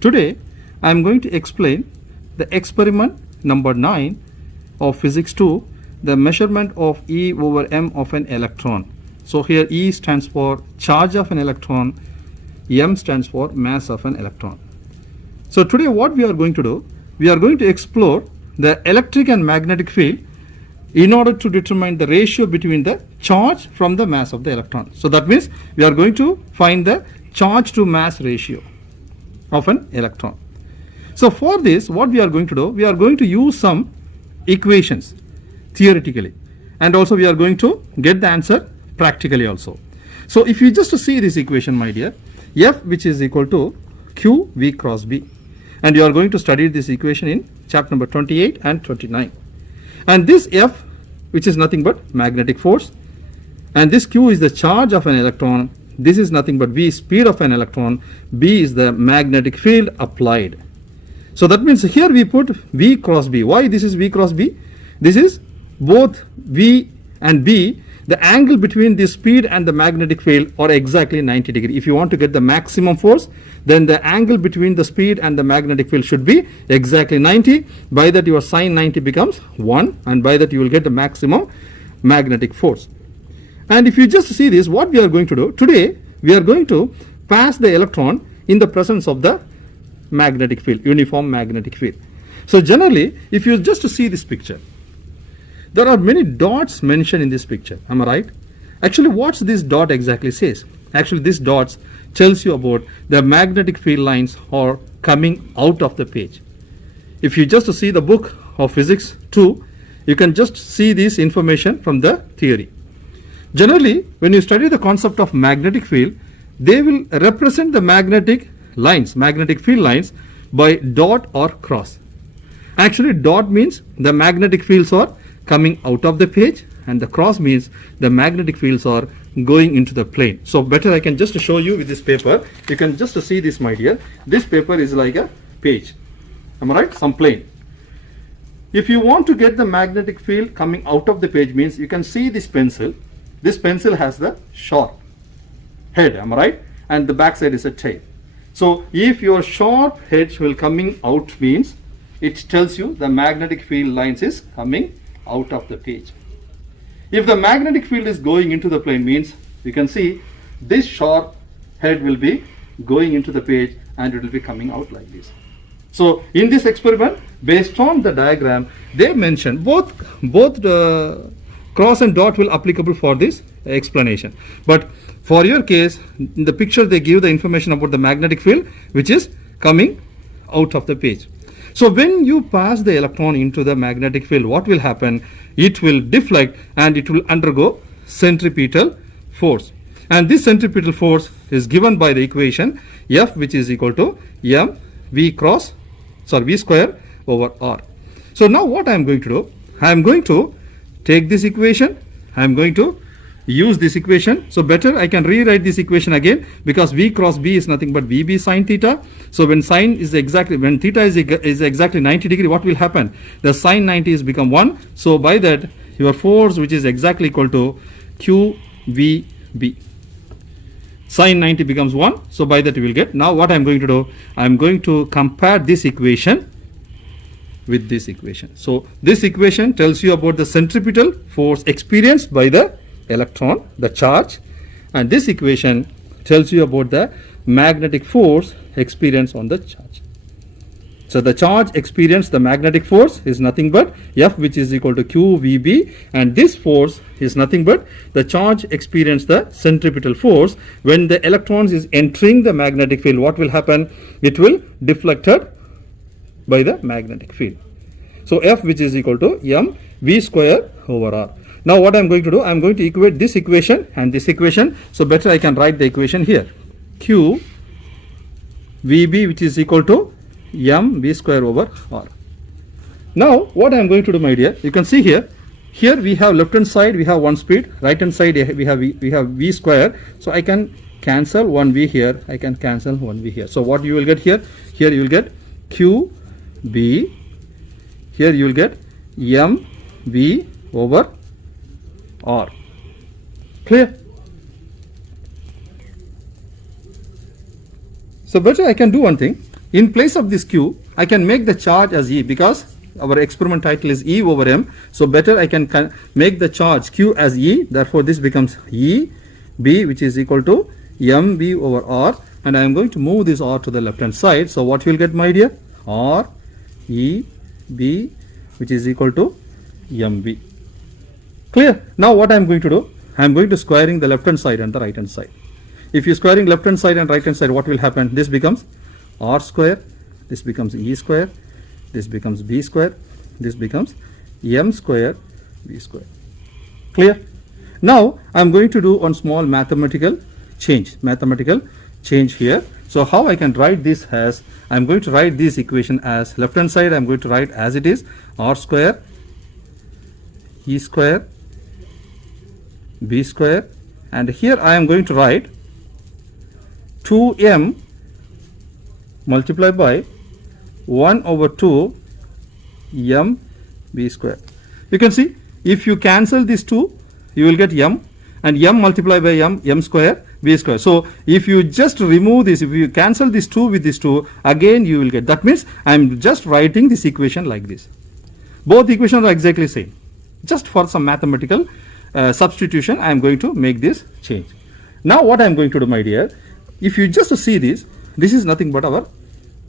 Today I am going to explain the experiment number 9 of physics 2, the measurement of E over m of an electron. So here E stands for charge of an electron, m stands for mass of an electron. So today what we are going to do, we are going to explore the electric and magnetic field in order to determine the ratio between the charge from the mass of the electron. So that means we are going to find the charge to mass ratio of an electron. So for this, what we are going to do, we are going to use some equations theoretically, and also we are going to get the answer practically also. So if you just see this equation, my dear, F which is equal to Q V cross B, and you are going to study this equation in chapter number 28 and 29. And this F, which is nothing but magnetic force, and this Q is the charge of an electron, this is nothing but V, speed of an electron, B is the magnetic field applied. So that means here we put V cross B. Why this is V cross B? This is both V and B, the angle between the speed and the magnetic field are exactly 90 degree. If you want to get the maximum force, then the angle between the speed and the magnetic field should be exactly 90. By that your sine 90 becomes 1, and by that you will get the maximum magnetic force. And if you just see this, what we are going to do today, we are going to pass the electron in the presence of the magnetic field, uniform magnetic field. So generally, if you just see this picture, there are many dots mentioned in this picture. Am I right? Actually, what's this dot exactly says? Actually, this dots tells you about the magnetic field lines are coming out of the page. If you just see the book of physics 2, you can just see this information from the theory. Generally, when you study the concept of magnetic field, they will represent the magnetic lines, magnetic field lines, by dot or cross. Actually, dot means the magnetic fields are coming out of the page, and the cross means the magnetic fields are going into the plane. So better I can just show you with this paper. You can just see this, my dear. This paper is like a page. Am I right? Some plane. If you want to get the magnetic field coming out of the page, means you can see this pencil. This pencil has the sharp head, am I right? And the back side is a tail. So if your sharp edge will coming out, means it tells you the magnetic field lines is coming out of the page. If the magnetic field is going into the plane, means you can see this sharp head will be going into the page and it will be coming out like this. So in this experiment, based on the diagram, they mentioned both the cross and dot will applicable for this explanation. But for your case, in the picture they give the information about the magnetic field which is coming out of the page. So when you pass the electron into the magnetic field, what will happen? It will deflect and it will undergo centripetal force. And this centripetal force is given by the equation F which is equal to m V square over R. So now what I am going to do, I am going to take this equation, I am going to use this equation. So better I can rewrite this equation again, because V cross B is nothing but VB sine theta. So when sine is exactly, when theta is exactly 90 degree, what will happen? The sine 90 is become 1. So by that your force which is exactly equal to QVB. Sine 90 becomes 1. So by that you will get, now what I am going to do, I am going to compare this equation with this equation. So this equation tells you about the centripetal force experienced by the electron, the charge, and this equation tells you about the magnetic force experienced on the charge. So the charge experienced the magnetic force is nothing but F which is equal to QVB, and this force is nothing but the charge experienced the centripetal force. When the electrons is entering the magnetic field, what will happen? It will deflected by the magnetic field. So F which is equal to m V square over R. Now what I am going to do, I am going to equate this equation and this equation. So better I can write the equation here. Q VB which is equal to m V square over R. Now what I am going to do, my dear, you can see here we have left hand side we have one speed, right hand side we have V square. So I can cancel one V here, I can cancel one V here. So what you will get here? Here you will get Q B, here you will get m V over R. Clear? So better I can do one thing. in place of this Q, I can make the charge as E, because our experiment title is E over M. So better I can make the charge Q as E. Therefore, this becomes E B, which is equal to MB over R. And I am going to move this R to the left hand side. So what you will get, my dear? R E B, which is equal to MB. Clear? Now what I am going to do? I am going to squaring the left hand side and the right hand side. If you squaring left hand side and right hand side, what will happen? This becomes R square, this becomes E square, this becomes B square, this becomes M square B square. Clear? Now I am going to do one small mathematical change here. So how I can write this as, I am going to write this equation as left hand side I am going to write as it is, R square E square B square, and here I am going to write 2m multiplied by 1 over 2 m b square. You can see, if you cancel these two, you will get m, and m multiplied by m square b square. So if you just remove this, if you cancel this 2 with this 2, again you will get, that means I am just writing this equation like this. Both equations are exactly same. Just for some mathematical substitution, I am going to make this change. Now what I am going to do, my dear, if you just see this is nothing but our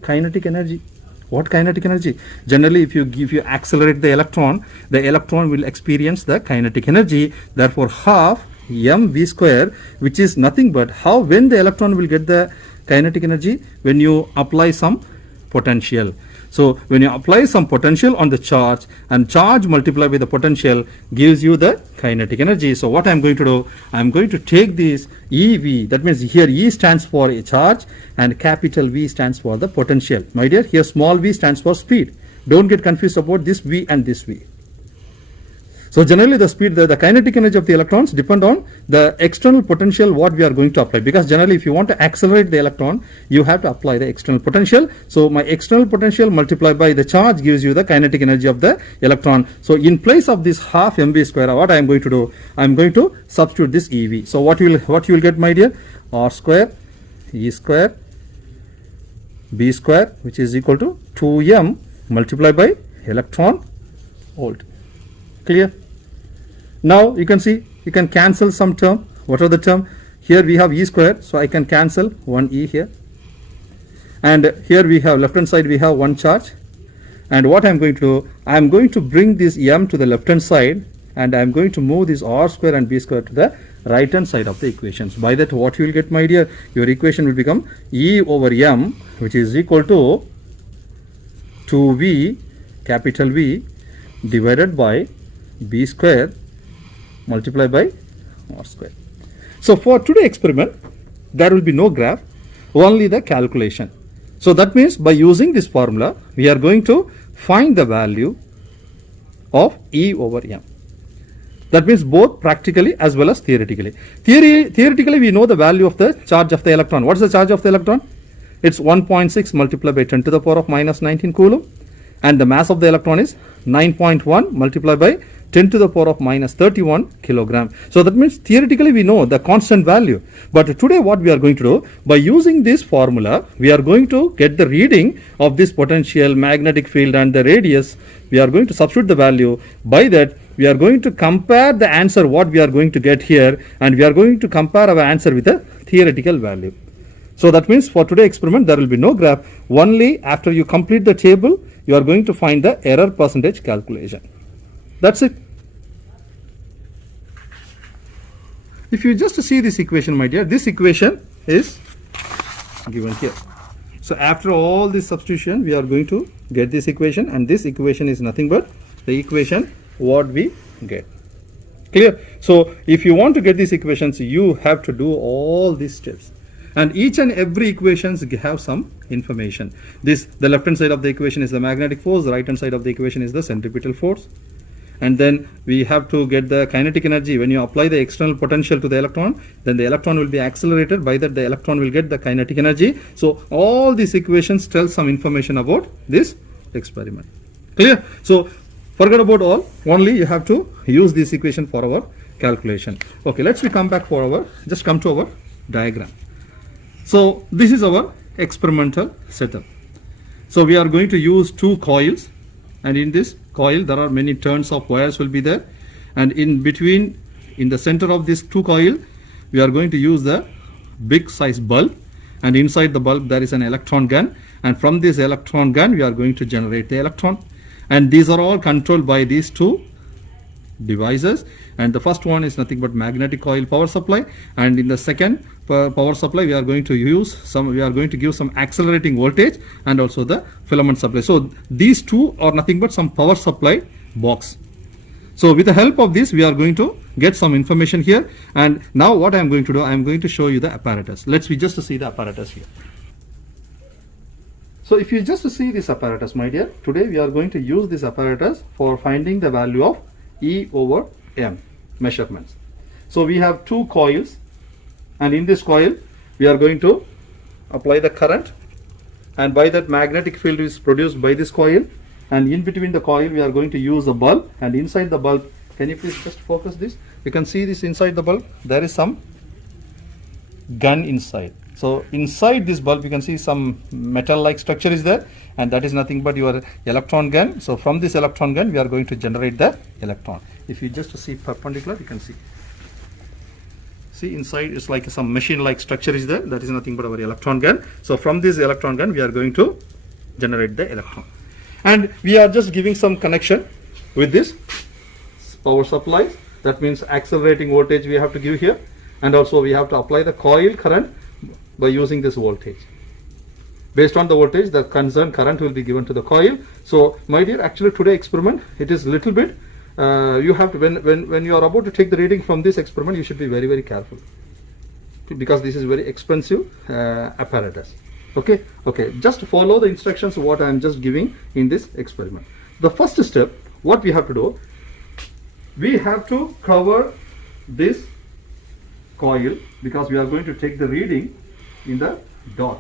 kinetic energy. What kinetic energy? Generally, if you accelerate the electron will experience the kinetic energy. Therefore, half mv square, which is nothing but when the electron will get the kinetic energy, when you apply some potential. So when you apply some potential on the charge, and charge multiplied by the potential gives you the kinetic energy. So what I am going to do, I am going to take this EV, that means here E stands for a charge and capital V stands for the potential. My dear, here small v stands for speed. Don't get confused about this V and this V. So generally the speed, the kinetic energy of the electrons depend on the external potential what we are going to apply, because generally if you want to accelerate the electron, you have to apply the external potential. So my external potential multiplied by the charge gives you the kinetic energy of the electron. So in place of this half mv square, what I am going to do, I am going to substitute this EV. So what you will get, my dear, R square E square B square, which is equal to 2m multiplied by electron volt. Clear? Now you can see, you can cancel some term. What are the term? Here we have E square, so I can cancel one E here, and here we have left hand side we have one charge. And what I am going to do, I am going to bring this m to the left hand side, and I am going to move this R square and B square to the right hand side of the equations. By that, what you will get, my dear, your equation will become E over m, which is equal to 2v capital V divided by B square multiplied by R square. So for today's experiment, there will be no graph, only the calculation. So that means by using this formula, we are going to find the value of E over m. That means both practically as well as theoretically. Theoretically, we know the value of the charge of the electron. What is the charge of the electron? It's 1.6 multiplied by 10 to the power of minus 19 coulomb. And the mass of the electron is 9.1 multiplied by 10 to the power of minus 31 kilogram. So that means theoretically we know the constant value. But today what we are going to do, by using this formula, we are going to get the reading of this potential, magnetic field and the radius. We are going to substitute the value. By that, we are going to compare the answer what we are going to get here, and we are going to compare our answer with a theoretical value. So that means for today's experiment, there will be no graph. Only after you complete the table, you are going to find the error percentage calculation. That's it. If you just see this equation, my dear, this equation is given here. So after all this substitution, we are going to get this equation, and this equation is nothing but the equation what we get. Clear? So if you want to get these equations, you have to do all these steps. And each and every equations have some information. The left hand side of the equation is the magnetic force, the right hand side of the equation is the centripetal force. And then we have to get the kinetic energy. When you apply the external potential to the electron, then the electron will be accelerated. By that, the electron will get the kinetic energy. So all these equations tell some information about this experiment. Clear? So forget about all. Only you have to use this equation for our calculation. Okay, let's come back for come to our diagram. So this is our experimental setup. So we are going to use two coils, and in this coil there are many turns of wires will be there, and in between, in the center of this two coil, we are going to use the big size bulb, and inside the bulb there is an electron gun, and from this electron gun we are going to generate the electron, and these are all controlled by these two devices. And the first one is nothing but magnetic coil power supply, and in the second power supply we are going to give some accelerating voltage and also the filament supply. So these two are nothing but some power supply box. So with the help of this we are going to get some information here, and now what I am going to do, I am going to show you the apparatus. Let's just see the apparatus here. So if you just see this apparatus, my dear, today we are going to use this apparatus for finding the value of E over M measurements. So we have two coils, and in this coil we are going to apply the current, and by that magnetic field is produced by this coil, and in between the coil we are going to use a bulb, and inside the bulb, can you please just focus this? You can see this inside the bulb, there is some gun inside. So inside this bulb you can see some metal like structure is there, and that is nothing but your electron gun. So from this electron gun we are going to generate the electron. If you just see perpendicular, you can see inside it's like some machine like structure is there, that is nothing but our electron gun. So from this electron gun we are going to generate the electron, and we are just giving some connection with this power supply. That means accelerating voltage we have to give here, and also we have to apply the coil current by using this voltage. Based on the voltage, the concerned current will be given to the coil. So my dear, actually today experiment, it is little bit you have to, when you are about to take the reading from this experiment, you should be very, very careful, because this is very expensive apparatus. Okay, just follow the instructions what I am just giving in this experiment. The first step, what we have to do, we have to cover this coil, because we are going to take the reading in the dark.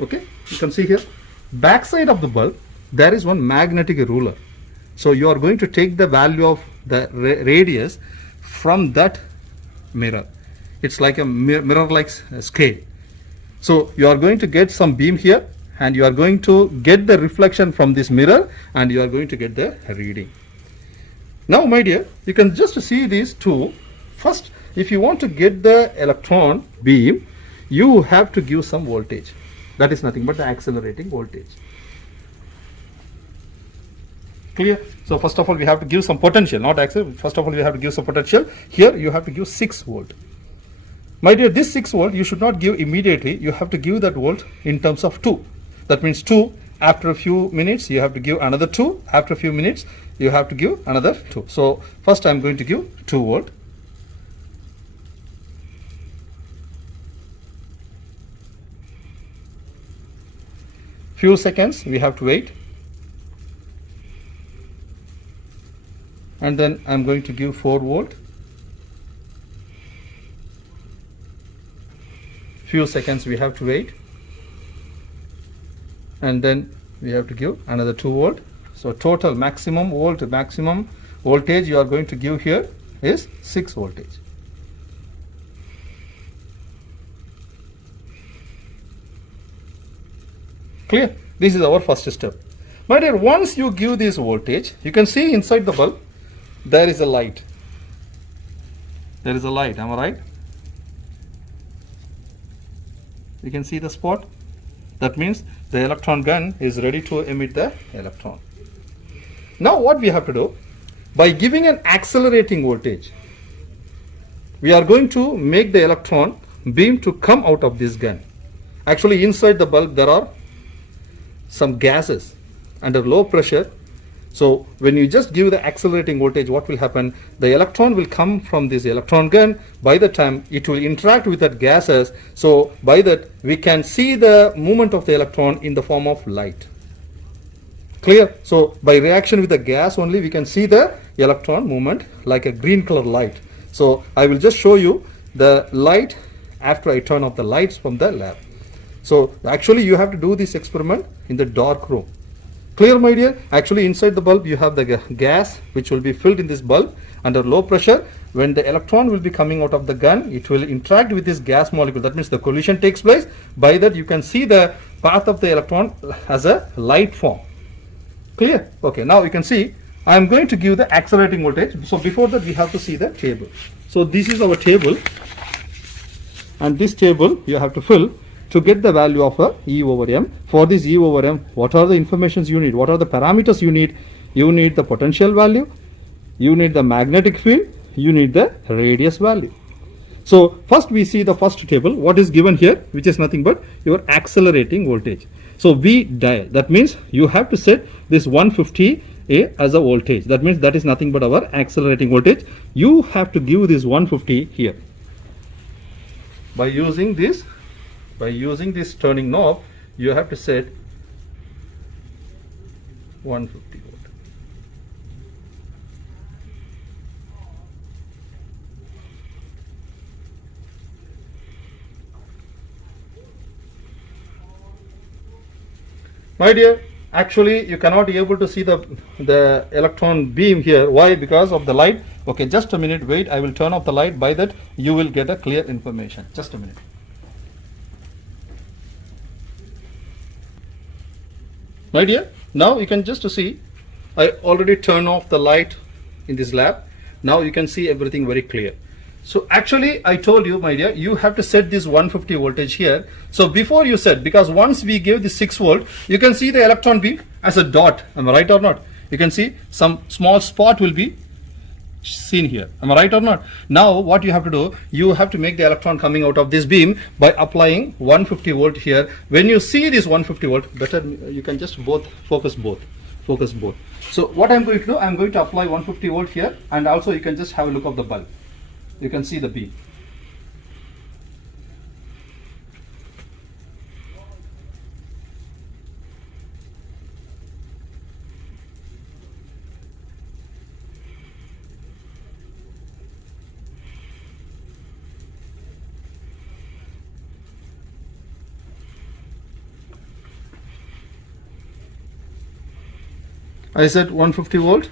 Okay, you can see here, back side of the bulb there is one magnetic ruler. So you are going to take the value of the radius from that mirror. It's like a mirror like scale. So you are going to get some beam here, and you are going to get the reflection from this mirror, and you are going to get the reading. Now my dear, you can just see these two. First, if you want to get the electron beam, you have to give some voltage. That is nothing but the accelerating voltage. Clear? So first of all we have to give some potential, not accelerate. First of all we have to give some potential. Here you have to give 6 volt. My dear, this 6 volt you should not give immediately. You have to give that volt in terms of 2. That means 2. After a few minutes you have to give another 2. After a few minutes you have to give another 2. So first I am going to give 2 volt. Few seconds we have to wait, and then I am going to give 4 volt. Few seconds we have to wait, and then we have to give another 2 volt. So total maximum voltage you are going to give here is 6 voltage. Clear? This is our first step. My dear, once you give this voltage, you can see inside the bulb there is a light. There is a light, am I right? You can see the spot. That means the electron gun is ready to emit the electron. Now what we have to do, by giving an accelerating voltage, we are going to make the electron beam to come out of this gun. Actually inside the bulb there are some gases under low pressure. So when you just give the accelerating voltage, what will happen? The electron will come from this electron gun. By the time it will interact with that gases, so by that we can see the movement of the electron in the form of light. Clear? So by reaction with the gas only we can see the electron movement like a green color light. So I will just show you the light after I turn off the lights from the lab. So actually you have to do this experiment in the dark room. Clear, my dear? Actually, inside the bulb, you have the gas which will be filled in this bulb under low pressure. When the electron will be coming out of the gun, it will interact with this gas molecule. That means the collision takes place. By that, you can see the path of the electron as a light form. Clear? Okay, now you can see I am going to give the accelerating voltage. So before that, we have to see the table. So this is our table, and this table you have to fill to get the value of a E over M. For this E over M, what are the informations you need? What are the parameters you need? You need the potential value, you need the magnetic field, you need the radius value. So first we see the first table. What is given here, which is nothing but your accelerating voltage. So V dial, that means you have to set this 150 A as a voltage. That means that is nothing but our accelerating voltage. You have to give this 150 here. By using this turning knob, you have to set 150 volt. My dear, actually you cannot be able to see the electron beam here. Why? Because of the light. Okay, just a minute, wait, I will turn off the light. By that you will get a clear information. Just a minute. My dear, now you can just see I already turned off the light in this lab. Now you can see everything very clear. So actually I told you, my dear, you have to set this 150 voltage here. So before you set, because once we gave the 6 volt, you can see the electron beam as a dot. Am I right or not? You can see some small spot will be seen here. Am I right or not? Now what you have to do, you have to make the electron coming out of this beam by applying 150 volt here. When you see this 150 volt, better you can just focus both. So what I'm going to do, I'm going to apply 150 volt here, and also you can just have a look of the bulb. You can see the beam. I said 150 volt.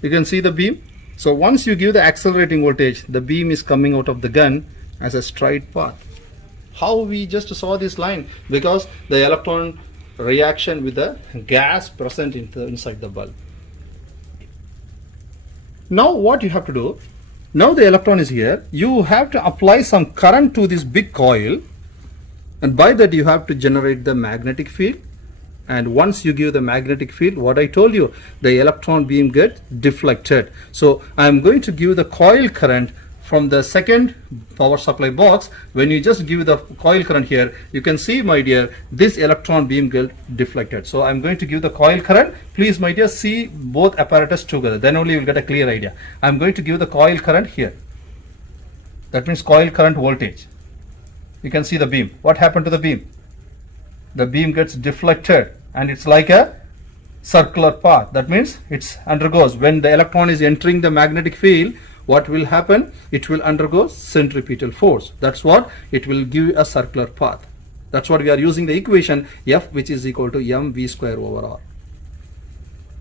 You can see the beam. So once you give the accelerating voltage, the beam is coming out of the gun as a straight path. How we just saw this line? Because the electron reaction with the gas present inside the bulb. Now what you have to do, now the electron is here, you have to apply some current to this big coil, and by that you have to generate the magnetic field. And once you give the magnetic field, what I told you, the electron beam gets deflected. So I am going to give the coil current from the second power supply box. When you just give the coil current here, you can see, my dear, this electron beam gets deflected. So I'm going to give the coil current. Please, my dear, see both apparatus together. Then only you will get a clear idea. I'm going to give the coil current here. That means coil current voltage. You can see the beam. What happened to the beam? The beam gets deflected, and it's like a circular path. That means it undergoes, when the electron is entering the magnetic field, what will happen? It will undergo centripetal force. That's what it will give a circular path. That's what we are using the equation F, which is equal to mv square over r.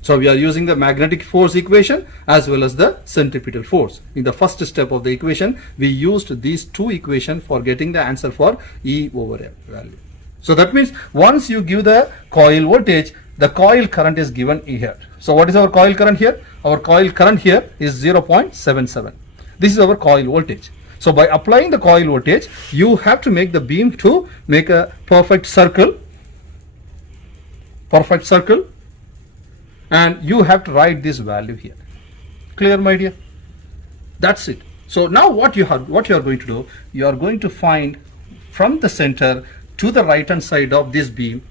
So we are using the magnetic force equation as well as the centripetal force. In the first step of the equation, we used these two equations for getting the answer for E over M value. So that means once you give the coil voltage, the coil current is given here. So what is our coil current here? Our coil current here is 0.77. This is our coil voltage. So by applying the coil voltage, you have to make the beam to make a perfect circle, and you have to write this value here. Clear, my dear? That's it. So now what you are going to do, you are going to find from the center to the right hand side of this beam,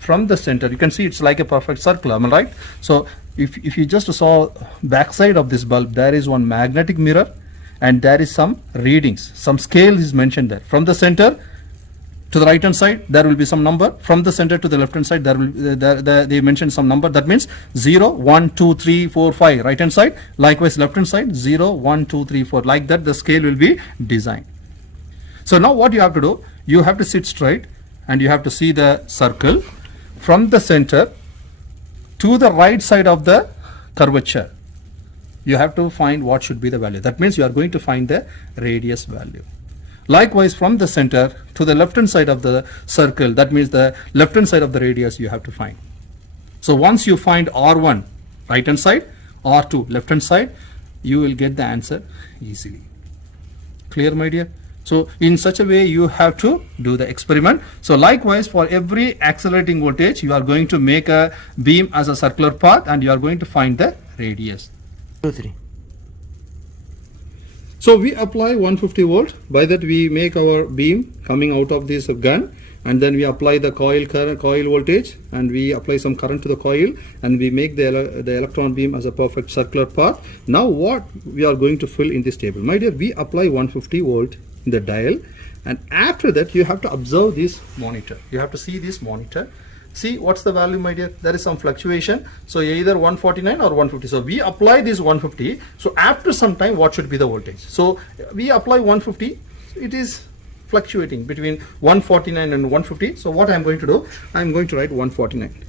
from the center, you can see it's like a perfect circle. Am I right? So if you just saw back side of this bulb, there is one magnetic mirror and there is some readings, some scale is mentioned there. From the center to the right hand side, there will be some number. From the center to the left hand side, there will they mentioned some number. That means 0, 1, 2, 3, 4, 5 right hand side. Likewise left hand side, 0, 1, 2, 3, 4. Like that the scale will be designed. So now what you have to do, you have to sit straight and you have to see the circle. From the center to the right side of the curvature, you have to find what should be the value. That means you are going to find the radius value. Likewise, from the center to the left hand side of the circle, that means the left hand side of the radius you have to find. So once you find R1 right hand side, R2 left hand side, you will get the answer easily. Clear, my dear? So in such a way you have to do the experiment. So likewise, for every accelerating voltage, you are going to make a beam as a circular path and you are going to find the radius. 2, 3. So we apply 150 volt. By that we make our beam coming out of this gun, and then we apply the coil current, coil voltage, and we apply some current to the coil, and we make the electron beam as a perfect circular path. Now what we are going to fill in this table, my dear, we apply 150 volt in the dial, and after that you have to observe this monitor. You have to see this monitor. See what's the value, my dear. There is some fluctuation, so either 149 or 150. So we apply this 150. So after some time, what should be the voltage? So we apply 150. It is fluctuating between 149 and 150. So what I'm going to do, I'm going to write 149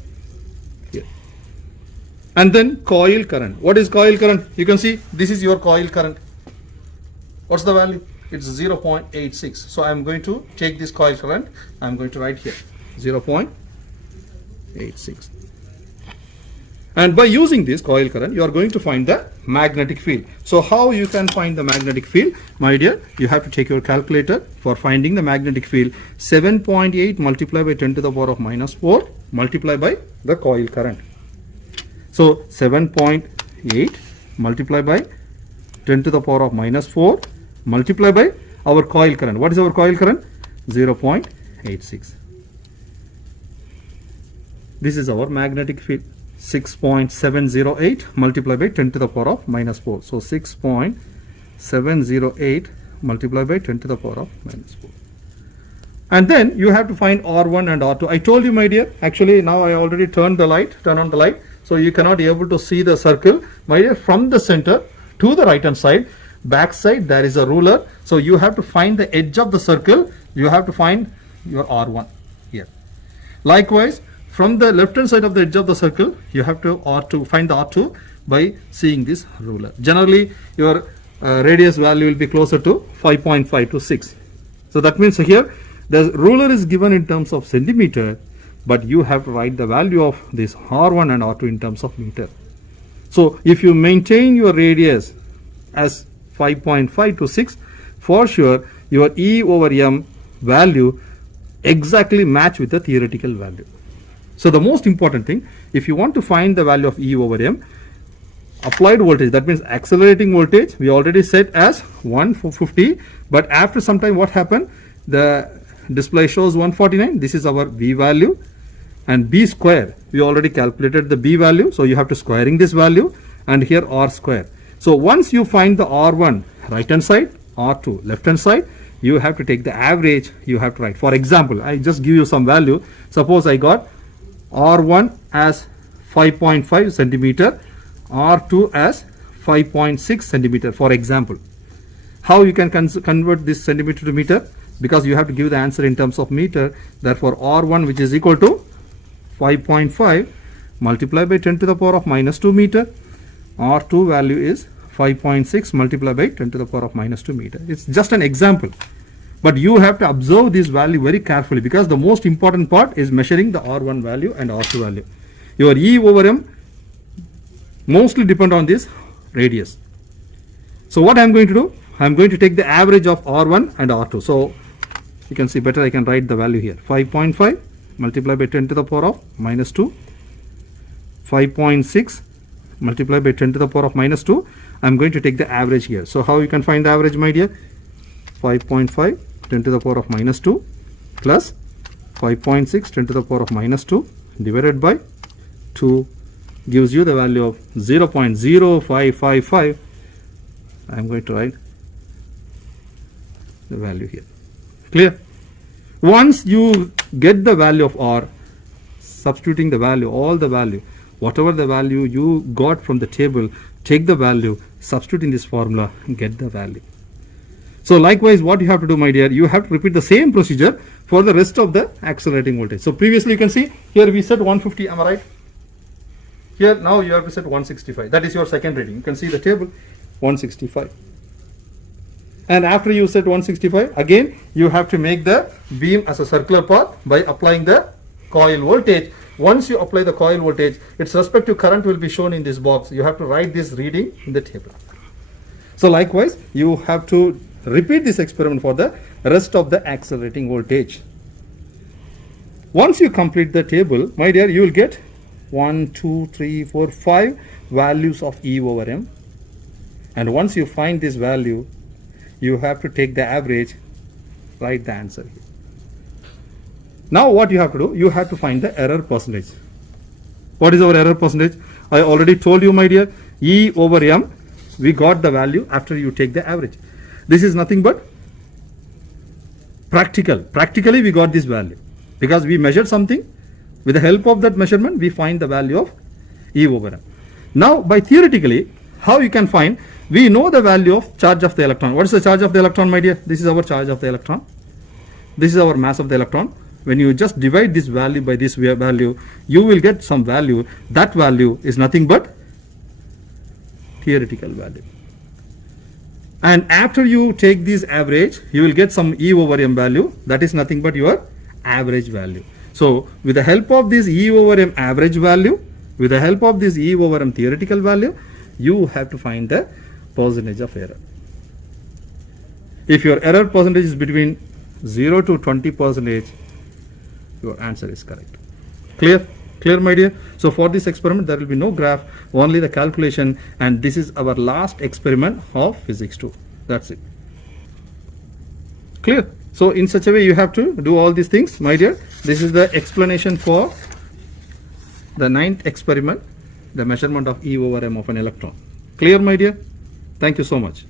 here. And then coil current. What is coil current? You can see this is your coil current. What's the value? It's 0.86. So I'm going to take this coil current. I'm going to write here 0.86. And by using this coil current, you are going to find the magnetic field. So how you can find the magnetic field, my dear? You have to take your calculator for finding the magnetic field. 7.8 multiplied by 10 to the power of minus 4 multiplied by the coil current. So 7.8 multiplied by 10 to the power of minus 4 multiplied by our coil current. What is our coil current? 0.86. This is our magnetic field. 6.708 multiplied by 10 to the power of minus 4. So 6.708 multiplied by 10 to the power of minus 4. And then you have to find R1 and R2. I told you, my dear, actually now I already turned on the light. So you cannot be able to see the circle. My dear, from the center to the right hand side, back side, there is a ruler. So you have to find the edge of the circle. You have to find your R1 here. Likewise, from the left hand side of the edge of the circle, you have to find the R2 by seeing this ruler. Generally, your radius value will be closer to 5.5 to 6. So that means here the ruler is given in terms of centimeter, but you have to write the value of this R1 and R2 in terms of meter. So if you maintain your radius as 5.5 to 6, for sure your E over M value exactly match with the theoretical value. So the most important thing, if you want to find the value of E over M, applied voltage, that means accelerating voltage, we already set as 150, but after some time what happened? The display shows 149. This is our V value, and B square, we already calculated the B value, so you have to squaring this value, and here R square. So once you find the R1 right hand side, R2 left hand side, you have to take the average, you have to write. For example, I just give you some value. Suppose I got R1 as 5.5 centimeter, R2 as 5.6 centimeter, for example. How you can convert this centimeter to meter? Because you have to give the answer in terms of meter. Therefore R1, which is equal to 5.5 multiplied by 10 to the power of minus 2 meter. R2 value is 5.6 multiplied by 10 to the power of minus 2 meter. It's just an example. But you have to observe this value very carefully, because the most important part is measuring the R1 value and R2 value. Your E over M mostly depend on this radius. So what I am going to do, I am going to take the average of R1 and R2. So you can see better, I can write the value here. 5.5 multiplied by 10 to the power of minus 2. 5.6 multiplied by 10 to the power of minus 2. I am going to take the average here. So how you can find the average, my dear? 5.5 10 to the power of minus 2 plus 5.6 10 to the power of minus 2 divided by 2 gives you the value of 0.0555. I am going to write the value here. Clear? Once you get the value of R, substituting the value, all the value, whatever the value you got from the table, take the value, substitute in this formula, get the value. So likewise, what you have to do, my dear, you have to repeat the same procedure for the rest of the accelerating voltage. So previously you can see here we said 150, am I right? Here now you have to set 165. That is your second reading. You can see the table 165. And after you set 165, again you have to make the beam as a circular path by applying the coil voltage. Once you apply the coil voltage, its respective current will be shown in this box. You have to write this reading in the table. So likewise, you have to repeat this experiment for the rest of the accelerating voltage. Once you complete the table, my dear, you will get 1, 2, 3, 4, 5 values of E over M. And once you find this value, you have to take the average, write the answer here. Now what you have to do, you have to find the error percentage. What is our error percentage? I already told you, my dear, E over M, we got the value after you take the average. This is nothing but practical. Practically we got this value because we measured something. With the help of that measurement, we find the value of E over M. Now by theoretically, how you can find, we know the value of charge of the electron. What is the charge of the electron, my dear? This is our charge of the electron. This is our mass of the electron. When you just divide this value by this value, you will get some value. That value is nothing but theoretical value. And after you take this average, you will get some E over M value. That is nothing but your average value. So with the help of this E over M average value, with the help of this E over M theoretical value, you have to find the percentage of error. If your error percentage is between 0 to 20%, your answer is correct. Clear? Clear, my dear? So for this experiment, there will be no graph, only the calculation, and this is our last experiment of physics 2. That's it. Clear? So in such a way, you have to do all these things, my dear. This is the explanation for the 9th experiment, the measurement of E over M of an electron. Clear, my dear? Thank you so much.